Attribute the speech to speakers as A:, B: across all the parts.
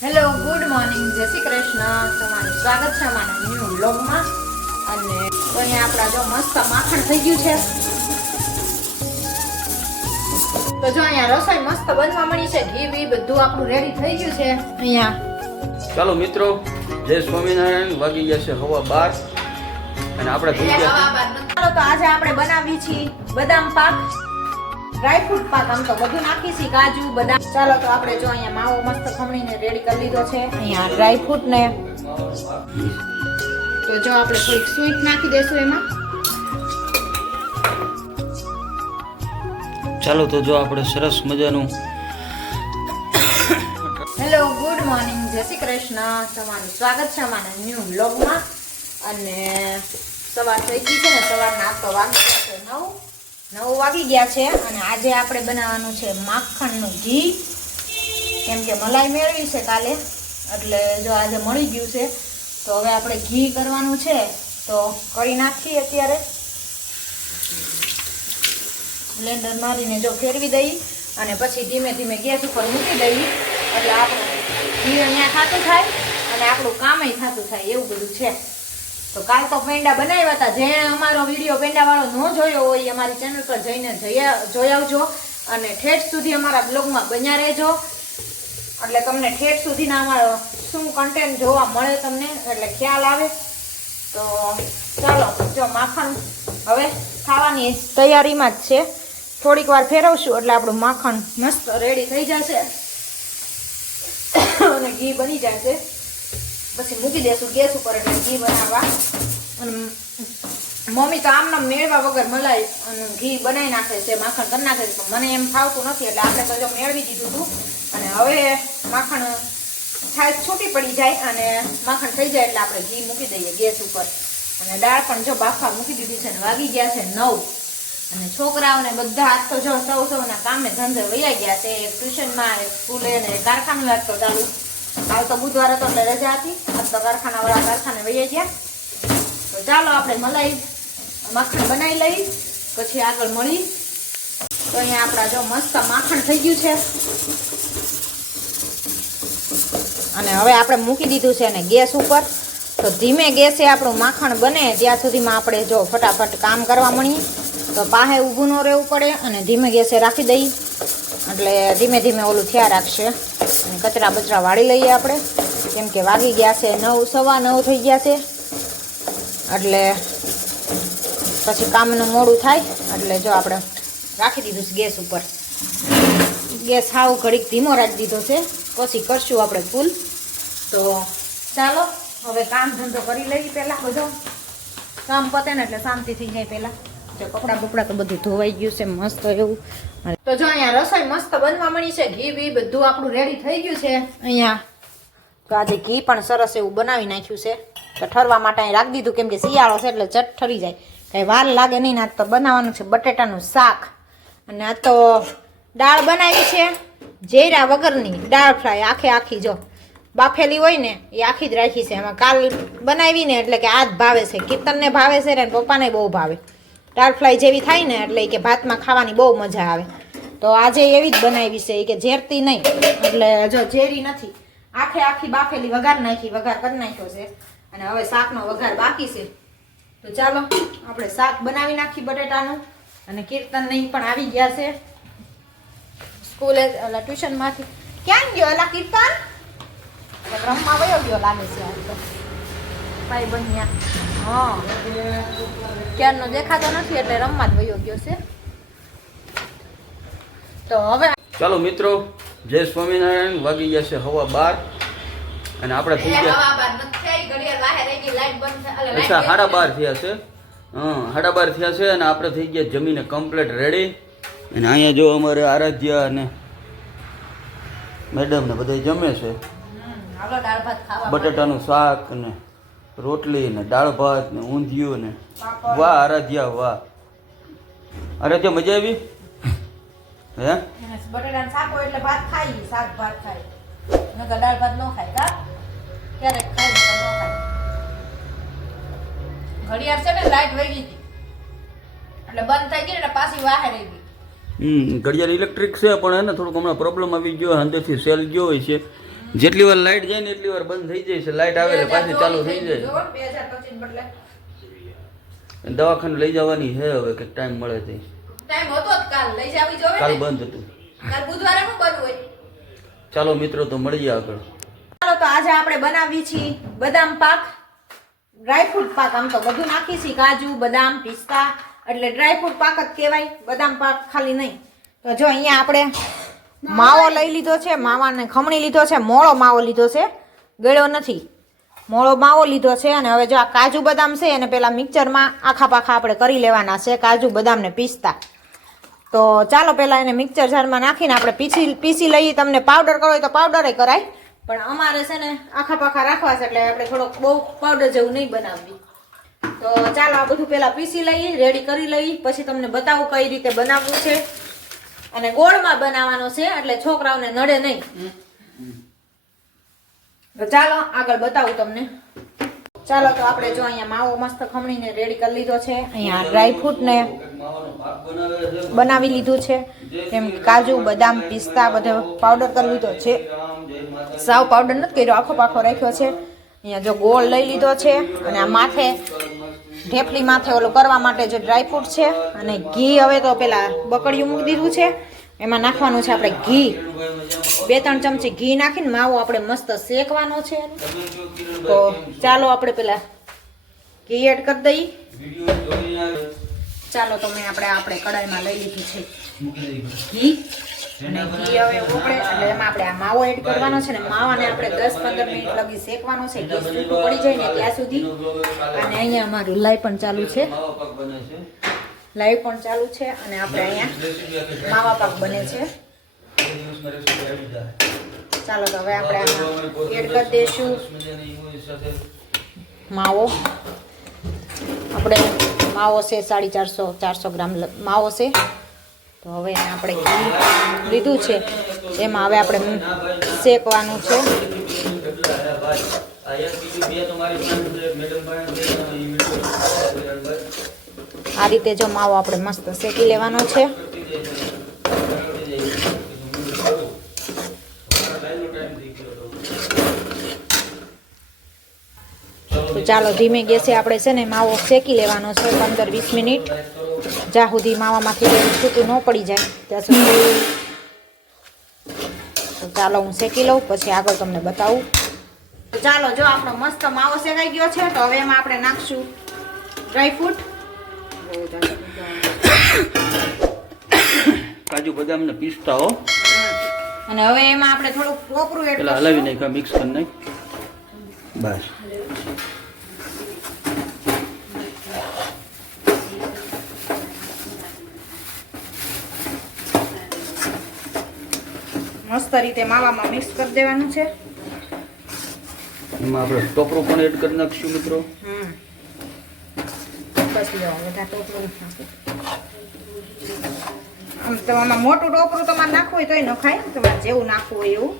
A: Hello good morning જય શ્રી કૃષ્ણ. તમારું સ્વાગત છે અમારા ન્યૂ બ્લોગમાં અને અહીંયા આપણા જો મસ્ત માખણ થઈ ગયું છે. તો જો અહીંયા રસોઈ મસ્ત બનવા મળી છે ઘી બી બધું આપણું રેડી થઈ ગયું છે. અહીંયા.
B: ચાલો મિત્રો જય સ્વામિનારાયણ વાગી ગયા છે હવા બાર. અને આપણે
A: તો આજે આપણે બનાવી છીએ બદામ પાક. ડ્રાયફ્રૂટ પાક આમ તો બધું નાખી છીએ કાજુ બદામ. ચાલો તો આપણે જો અહીંયા માવો મસ્ત ખમણીને રેડી કરી લીધો છે. અહીંયા ડ્રાયફ્રૂટ ને. તો જો આપણે થોડીક સ્વીટ નાખી દઈશું એમાં.
B: ચાલો તો જો આપણે સરસ મજાનું
A: હેલો ગુડ મોર્નિંગ જય શ્રી કૃષ્ણ. તમારું સ્વાગત છે અમારા ન્યૂ બ્લોગમાં અને સવાર થઈ ગઈ છે ને સવારના આપતો તો વાગી છે નવ. નવ વાગી ગયા છે અને આજે આપણે બનાવવાનું છે માખણનું ઘી. કેમ કે મલાઈ મેળવી છે કાલે, એટલે જો આજે મળી ગયું છે, તો હવે આપણે ઘી કરવાનું છે. તો કરી નાખીએ અત્યારે. બ્લેન્ડર મારીને જો ફેરવી દઈ અને પછી ધીમે ધીમે ગેસ ઉપર મૂકી દઈ. એટલે આપણું ઘી અહીંયા થતું થાય અને આપણું કામય થતું થાય એવું બધું છે. તો કાલ તો પેંડા બનાવ્યા હતા. જેણે અમારો વીડિયો પેંડાવાળો ન જોયો હોય અમારી ચેનલ પર જઈને જોઈ આવજો અને ઠેઠ સુધી અમારા બ્લોગમાં બન્યા રહેજો. એટલે તમને ઠેઠ સુધીના અમારો શું કન્ટેન્ટ જોવા મળે તમને એટલે ખ્યાલ આવે. તો ચાલો, જો માખણ હવે ખાવાની તૈયારીમાં જ છે. થોડીક વાર ફેરવશું એટલે આપણું માખણ મસ્ત રેડી થઈ જશે. અને ઘી બની જશે. પછી મૂકી દેશું, ગેસ ઉપર એટલે ઘી બનાવવા. મમ્મી તો આમના મેળવા વગર મલાઈ ઘી બનાવી નાખે છે, માખણ કરી નાખે છે મને એમ ફાવતું નથી, એટલે આપણે તો જો મેળવી દીધું હતું અને હવે માખણ છાશ છૂટી પડી જાય અને માખણ થઈ જાય એટલે આપણે ઘી મૂકી દઈએ ગેસ ઉપર. અને દાળ પણ જો બાફા મૂકી દીધી છે ને વાગી ગયા છે નવ. અને છોકરાઓને બધા આજ તો જો સૌ સૌના કામે ધંધે વૈયા ગયા છે, એક ટ્યુશનમાં, એક સ્કૂલે ને કારખાનું આજ તો ચાલુ. કાલ તો બુધવારે તો એટલે રજા હતી. આજ તો કારખાના વાળા કારખાને વહીએ ગયા. તો ચાલો આપણે મલાઈ, માખણ બનાવી લઈ, પછી આગળ મળી. તો અહીંયા આપણા જો મસ્ત માખણ થઈ ગયું છે. અને હવે આપણે મૂકી દીધું છે ને ગેસ ઉપર. તો ધીમે ગેસે આપણું માખણ બને ત્યાં સુધીમાં આપણે જો ફટાફટ કામ કરવા મળીએ તો પાસે ઊભું ન રહેવું પડે અને ધીમે ગેસે રાખી દઈ. એટલે ધીમે ધીમે ઓલું થયા રાખશે. કચરા બચરા વાળી લઈએ આપણે. કેમ કે વાગી ગયા છે નવ, સવા નવ થઈ ગયા છે. એટલે પછી કામનું મોડું થાય. એટલે જો આપણે રાખી દીધું છે ગેસ ઉપર. ગેસ હાવ ઘડીક ધીમો રાખી દીધો છે. પછી કરશું આપણે ફૂલ. તો ચાલો, હવે કામ ધંધો કરી લઈએ પહેલાં બધો. કામ પતે ને એટલે શાંતિ થઈ જાય પહેલાં. જો કપડાં બપડા તો બધું ધોવાઈ ગયું છે, મસ્ત એવું. તો જો અહીંયા રસોઈ મસ્ત બનવા મળી છે, ઘી બી બધું આપણું રેડી થઈ ગયું છે. અહીંયા તો આજે ઘી પણ સરસ એવું બનાવી નાખ્યું છે. તો ઠરવા માટે અહીં રાખી દીધું, કેમ કે શિયાળો છે એટલે ચટ ઠરી જાય. કંઈ વાર લાગે નહીં આજ તો બનાવવાનું છે બટેટાનું શાક. અને આ તો દાળ બનાવી છે, જીરા વગરની દાળ ફ્રાય. આખે આખી જો બાફેલી હોય ને, એ આખી જ રાખી છે. એમાં કાલ બનાવી ને એટલે કે આ જ ભાવે છે. કીર્તનને ભાવે છે ને પપ્પાને બહુ ભાવે. ફ્રાય જેવી થાય ને એટલે કે ભાતમાં ખાવાની બહુ મજા આવે. તો આજે એવી જ બનાવી છે કે ઝેરતી નહીં. એટલે જો ઝેરી નથી. આખે આખી બાફેલી વઘાર નાખી, વઘાર કરી નાખ્યો છે. અને હવે શાકનો વઘાર બાકી છે. તો ચાલો, આપણે શાક બનાવી નાખી બટેટાનું. અને કીર્તન નહીં પણ આવી ગયા છે. સ્કૂલે, એટલે ટ્યુશનમાંથી. ક્યાં ગયો? ઓલા કીર્તન? એટલે રમવા વયો ગયો લાગે છે આ તો. ભાઈ બન્યા હા. ક્યારનો દેખાતો નથી એટલે રમવા જ વયો ગયો છે. તો હવે
B: ચાલો મિત્રો જય સ્વામિનારાયણ વાગી ગયા છે હવા બાર. અને આપણે થઈ ગયા અચ્છા સાડા બાર થયા છે. હા સાડા બાર થયા છે અને આપણે થઈ ગયા જમીને કમ્પ્લીટ રેડી અને અહીંયા જો અમારે આરાધ્યા અને મેડમ ને બધા જમે છે. બટાટાનું શાક ને રોટલી ને દાળ ભાત ને ઊંધિયું ને વાહ આરાધ્યા વાહ. આરાધ્યા મજા આવી? હે?
A: બટેટાનું શાક હોય એટલે ભાત ખાઈ શાક ભાત ખાઈ. નકર દાળ ભાત ન ખાય કા? ક્યારેક ખાય ન ખાય. ઘડિયાળ છે ને લાઈટ વહી ગઈ એટલે બંધ થઈ ગઈ એટલે પાછી વાહે રહી ગઈ.
B: હમ ઘડિયાળ ઇલેક્ટ્રિક છે પણ એને થોડુંક હમણાં પ્રોબ્લેમ આવી ગયો અંદરથી સેલ ગયો હોય છે. જેટલી વાર લાઈટ જાય ને એટલી વાર બંધ થઈ જાય છે. લાઈટ આવે એટલે પાછી ચાલુ થઈ જાય. દવાખાને લઈ જવાની છે હવે કે ટાઈમ મળે તે.
A: ટાઈમ હતો કાલ. લઈ જાવી જોવે
B: કાલ બંધ હતું.
A: કાલ બુધવારે શું બનવું હોય?
B: ચાલો મિત્રો તો મળીએ આગળ.
A: ચાલો તો આજે આપણે બનાવી છીએ બદામ પાક. ડ્રાયફ્રૂટ પાક આમ તો બધું નાખી છીએ. કાજુ બદામ પિસ્તા. એટલે ડ્રાયફ્રૂટ પાક જ કહેવાય. બદામ પાક ખાલી નહીં. તો જો અહીંયા આપણે માવો લઈ લીધો છે, માવાને ખમણી લીધો છે, મોળો માવો લીધો છે. ગળ્યો નથી. મોળો માવો લીધો છે અને હવે જો આ કાજુ બદામ છે, એને પહેલાં મિક્સરમાં આખા પાખા આપણે કરી લેવાના છે, કાજુ બદામને પીસતા. તો ચાલો પહેલાં એને મિક્સર જારમાં નાખીને આપણે પીસી પીસી લઈએ, તમને પાવડર કરો તો પાવડરે કરાય. પણ અમારે છે ને આખા પાખા રાખવા છે, એટલે આપણે થોડોક બહુ પાવડર જેવું નહીં બનાવવી તો ચાલો આ બધું પહેલાં પીસી લઈએ રેડી કરી લઈએ, પછી તમને બતાવું કઈ રીતે બનાવવું છે. અને ગોળમાં બનાવવાનો છે, એટલે છોકરાઓને નડે નહીં. તો ચાલો, આગળ બતાવું તમને. ચાલો, તો આપણે જો અહીંયા માવો મસ્ત ખમણીને રેડી કરી લીધો છે. અહીંયા ડ્રાયફ્રૂટને બનાવી લીધું છે. જેમ કાજુ, બદામ, પિસ્તા, બધો પાવડર કરી લીધો છે. સાવ પાવડર નથી કર્યો, આખો પાખો રાખ્યો છે. અહીંયા જો ગોળ લઈ લીધો છે, અને આ માથે ઢેફલી માથે ઓલું કરવા માટે જે ડ્રાયફ્રૂટ છે અને ઘી હવે તો પેલા બકડિયું મૂકી દીધું છે. એમાં નાખવાનું છે આપણે ઘી. બે ત્રણ ચમચી ઘી નાખીને માવો આપણે મસ્ત શેકવાનો છે તો ચાલો આપણે પેલા ઘી એડ કરી દઈએ. ચાલો તો મેં આપણે આપણે કડાઈમાં લઈ લીધું છે. ઘી. અને ઘી હવે ઉકળે એટલે એમાં આપણે આ માવો એડ કરવાનો છે ને માવાને આપણે દસ પંદર મિનિટ લગી શેકવાનો છે. ઘી છૂટું પડી જાય ને ત્યાં સુધી. અને અહીંયા અમારું લાઈ પણ ચાલુ છે. લાઈવ પણ ચાલુ છે અને આપણે અહીંયા માવા પાક બને છે. ચાલો તો હવે આપણે એડ કરી દઈશું માવો. આપણે માવો છે સાડી ચારસો ચારસો ગ્રામ માવો છે. તો હવે આપણે ઘી લીધું છે. એમાં હવે આપણે શેકવાનું છે. આ રીતે જો માવો આપણે મસ્ત શેકી લેવાનો છે. ચાલો ધીમે ગેસે આપણે છે ને માવો શેકી લેવાનો છે પંદર વીસ મિનિટ. જ્યાં સુધી માવામાંથી તેલ છૂટું ન પડી જાય. ત્યાં સુધી. ચાલો હું શેકી લઉં પછી આગળ તમને બતાવું. ચાલો જો આપણો મસ્ત માવો શેકાઈ ગયો છે તો હવે એમાં આપણે નાખશું ડ્રાયફ્રૂટ
B: કાજુ બદામ ને પિસ્તા હો.
A: અને હવે એમાં આપણે થોડુંક કોપરું
B: એટલે હલાવી નાખ્યા મિક્સ કરી નાખ. બસ.
A: મસ્ત રીતે માવામાં મિક્સ કરી દેવાનું છે.
B: એમાં આપણે ટોપરું પણ એડ કરી નાખશું મિત્રો.
A: હમ. બસ લો બધા ટોપરું આમ મોટું ટોપરું તમારે નાખવું હોય તોય નખાય તમારે જેવું નાખવું હોય એવું.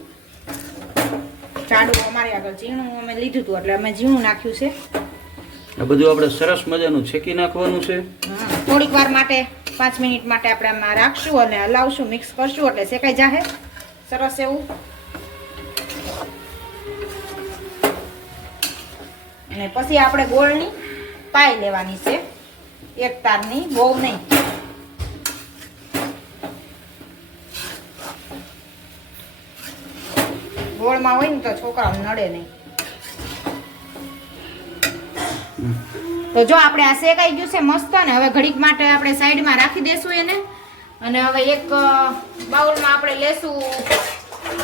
A: જાડું અમારી આગળ ઝીણું અમે લીધું હતું એટલે અમે ઝીણું નાખ્યું છે.
B: આ બધું આપણે સરસ મજાનું છેકી નાખવાનું છે.
A: થોડીક વાર માટે પાંચ મિનિટ માટે આપણે આમાં રાખશું અને હલાવશું મિક્સ કરશું એટલે શેકાઈ જાહે. સરસ એવું અને પછી આપણે ગોળની પાઈ લેવાની છે. એક તારની બહુ નહીં. ગોળમાં હોય ને તો છોકરાઓ નડે નહીં. તો જો આપણે આ શેકાઈ ગયું છે મસ્ત ને હવે ઘડીક માટે આપણે સાઈડમાં રાખી દેશું એને. અને હવે એક બાઉલમાં આપણે લેશું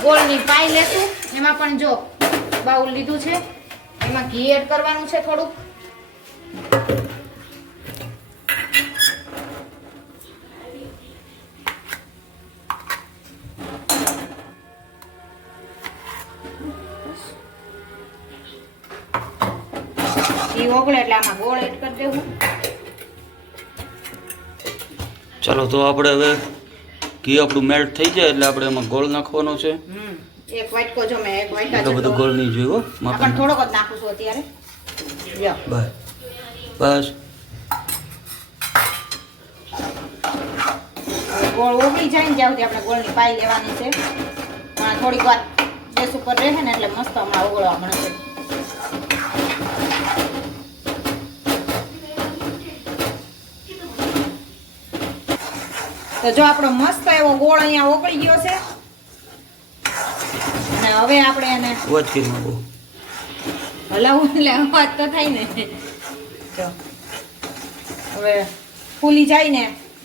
A: ગોળની પાઈ લેશું. એમાં પણ જો બાઉલ લીધું છે. એમાં ઘી એડ કરવાનું છે થોડુંક. ઘી ઓગળે એટલે આમાં ગોળ એડ કરી દેવું.
B: ચાલો તો આપણે હવે ઘી આપણું મેલ્ટ થઈ જાય એટલે આપણે એમાં ગોળ નાખવાનો છે.
A: એક વાટકો જો મેં એક વાટકા
B: એટલો બધો ગોળ નહીં જોયો
A: આ
B: માપન
A: થોડોક જ નાખું છું અત્યારે.
B: બસ. બસ.
A: ગોળ ઓગળી જાય ને જ્યાં સુધી આપણે ગોળની પાઈ લેવાની છે. પણ થોડીક વાર ગેસ ઉપર રહે ને એટલે મસ્ત હમણાં ઓગળવા મળશે તો જો આપણો મસ્ત એવો ગોળ અહીંયા ઓગળી ગયો છે. અને હવે આપણે એને હલાવું એટલે અવાજ તો થાય ને. જો. હવે ફૂલી જાય ને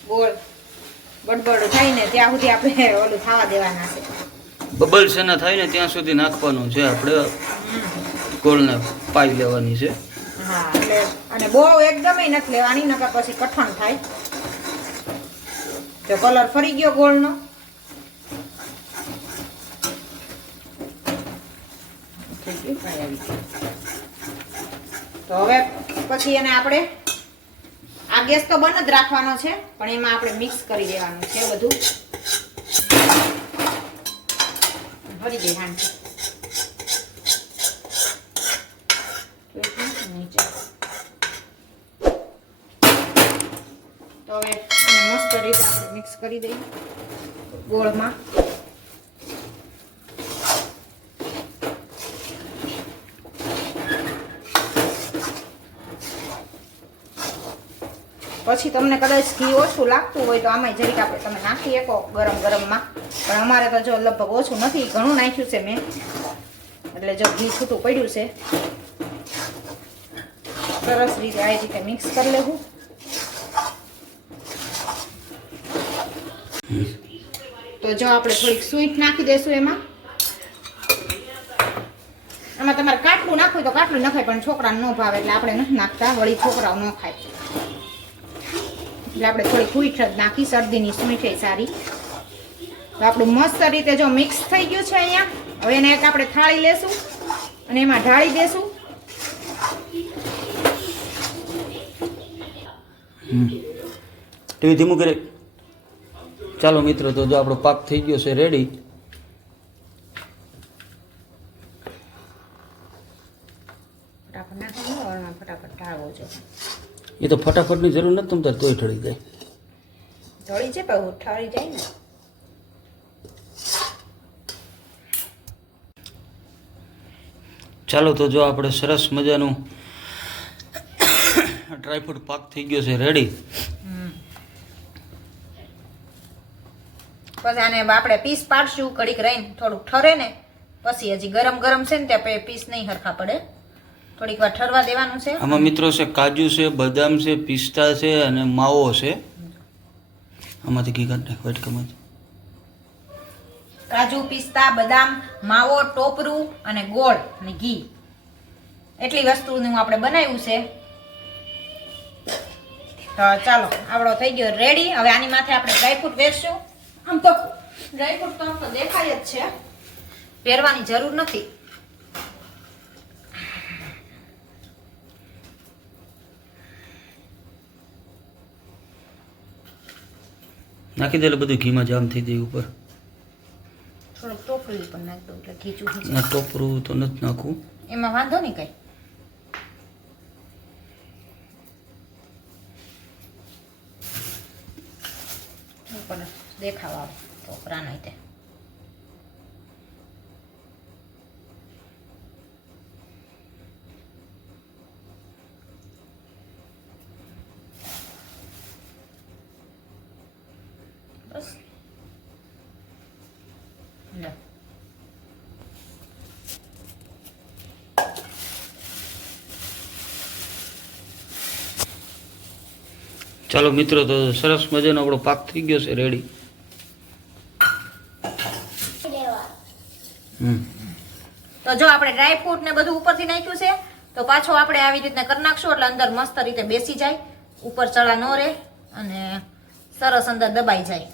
A: ગોળ બડબડ થાય ને ત્યાં સુધી આપણે ઓલું ખાવા દેવાના છે.
B: બબલ્સ એના થાય ને ત્યાં સુધી નાખવાનું છે આપણે. ગોળને પાઈ લેવાની છે.
A: હા એટલે અને બહુ એકદમ નથી લેવાની નકર પછી કઠણ થાય. તો કલર ફરી ગયો ગોળનો. તો હવે પછી એને આપણે, આ ગેસ તો બંધ જ રાખવાનો છે, પણ એમાં આપણે મિક્સ કરી દેવાનું છે બધું ભરી દે હાંડ તો હવે મસ્ત રીતે આપણે મિક્સ કરી દઈએ ગોળમાં. પછી તમને કદાચ ઘી ઓછું લાગતું હોય તો આમાં જરીક આપણે તમે નાખી શકો ગરમ ગરમમાં. પણ અમારે તો જો લગભગ ઓછું નથી, ઘણું નાખ્યું છે મેં. એટલે જો ઘી છૂટું પડ્યું છે. સરસ રીતે આ રીતે મિક્સ કરી લેવું. તો જો આપણે થોડીક સ્વીટ નાખી દેશું એમાં. એમાં તમારે કાટલું નાખવું તો કાટલું નખાય, પણ છોકરાને ન ભાવે એટલે આપણે નથી નાખતા. વળી છોકરાઓ ન ખાય. એટલે આપણે થોડી સ્વીટ જ નાખી, શરદીની સ્વીટ એ સારી. તો આપણું મસ્ત રીતે જો મિક્સ થઈ ગયું છે અહીંયા. હવે એને એક આપણે થાળી લેશું અને એમાં ઢાળી દેશું.
B: ટીવી ધીમું કરે ચાલો મિત્રો તો જો આપણો પાક થઈ ગયો છે રેડી એ તો ફટાફટની જરૂર નથી તમ તાર તોય ઠળી જાય.
A: ઠળી છે પણ ઠળી જાય ને.
B: ચાલો તો જો આપણે સરસ મજાનું ડ્રાયફ્રૂટ પાક થઈ ગયો છે રેડી
A: પછી આને આપણે પીસ પાડશું કડીક રહીને થોડુંક ઠરે ને પછી હજી ગરમ ગરમ છે ને ત્યાં પીસ નહીં હરખા પડે. થોડીક વાર ઠરવા દેવાનું છે.
B: આમાં મિત્રો છે કાજુ છે બદામ છે પિસ્તા છે અને માવો છે. આમાંથી ઘી કાઢ નાખ વાટકામાંથી
A: કાજુ પિસ્તા બદામ માવો ટોપરું અને ગોળ અને ઘી. એટલી વસ્તુનું આપણે બનાવ્યું છે. તો ચાલો આવડો થઈ ગયો. રેડી હવે આની માથે આપણે ડ્રાયફ્રૂટ વેચશું આમ તો ડ્રાયફ્રૂટ તો આમ તો દેખાય જ છે. પહેરવાની જરૂર નથી.
B: નાખી દે એટલે બધું ઘીમાં જામ થઈ જાય ઉપર.
A: થોડુંક ટોપરું પણ નાખ દઉં એટલે ખીચું ખીચું
B: ટોપરું તો નથી નાખવું.
A: એમાં વાંધો નહીં કઈ. પણ દેખાવ આવે. છોકરા નહીં તે બસ લે
B: ચાલો મિત્રો, તો સરસ મજાનો આપણો પાક થઈ ગયો છે રેડી
A: તો જો આપણે ડ્રાય ફ્રૂટ ને બધું ઉપરથી નાખ્યું છે, તો પાછો આપણે આવી રીતના કરી નાખશું, એટલે અંદર મસ્ત રીતે બેસી જાય, ઉપર ચડા ન રહે, અને સરસ અંદર દબાઈ જાય.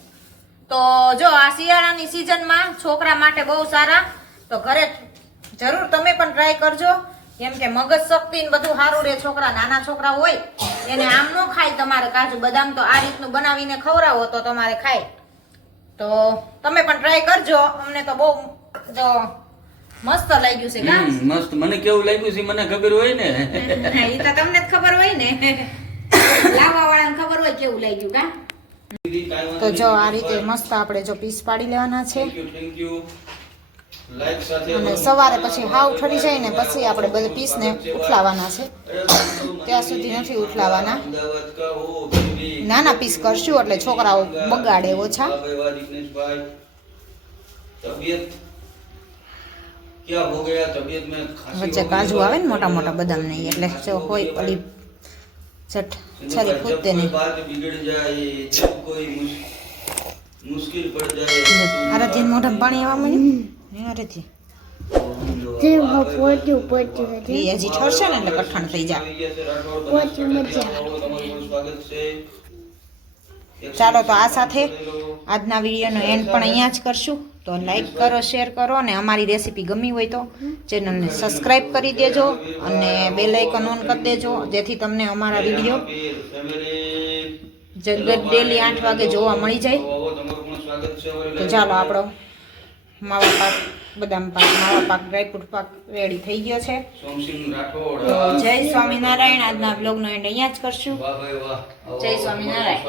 A: તો જો આ શિયાળાની સિઝનમાં છોકરા માટે બહુ સારા, તો ઘરે જરૂર તમે પણ ટ્રાય કરજો. કેમ કે મગજ શક્તિ ને બધું સારું રે છોકરા નાના છોકરા હોય એને આમ ન ખાય તમારે કાજુ બદામ તો આ રીતનું બનાવીને ખવડાવો તો તમારે ખાય. તો તમે પણ ટ્રાય કરજો અમને તો બહુ જો મસ્ત લાગ્યું છે
B: મસ્ત. મને કેવું લાગ્યું છે મને ખબર હોય ને?
A: એ તો તમને જ ખબર હોય ને. લાવવા વાળાને ખબર હોય કેવું લાગ્યું કા તો જો આ રીતે મસ્ત આપણે જો પીસ પાડી લેવાના છે.
B: થેન્ક યુ થેન્ક
A: અને સવારે પછી હાવ ઠરી જાય ને પછી આપણે બધા પીસને ઉઠલાવાના છે. ત્યાં સુધી નથી ઉઠલાવાના નાના પીસ કરશું એટલે છોકરાઓ બગાડે ઓછા. વચ્ચે કાજુ આવે ને મોટા મોટા બદામ નહીં એટલે જો હોય પડી છઠ છરી ફૂટતે નહીં.
B: મુશ્કેલ પડ
A: જાય આરાધ્ય પાણી આવવા મળ્યું આરાધ્યા
C: જે પોચ્યું પોચ્યું
A: એ હજી ઠરશે ને એટલે કઠણ થઈ જાય.
C: પોચ્યું
A: ચાલો તો આ સાથે આજના વિડીયોનો એન્ડ પણ અહીંયા જ કરશું. તો લાઈક કરો શેર કરો અને અમારી રેસીપી ગમી હોય તો ચેનલને સબસ્ક્રાઈબ કરી દેજો અને બેલ આઇકન ઓન કરી દેજો જેથી તમને અમારા વીડિયો જગત ડેલી આઠ વાગે જોવા મળી જાય. તો ચાલો આપણો માવા પાક બદામ પાક માવા પાક ડ્રાયફ્રૂટ પાક રેડી થઈ ગયો છે. તો જય સ્વામિનારાયણ. આજના બ્લોગનો એન્ડ અહીંયા જ કરશું. જય સ્વામિનારાયણ.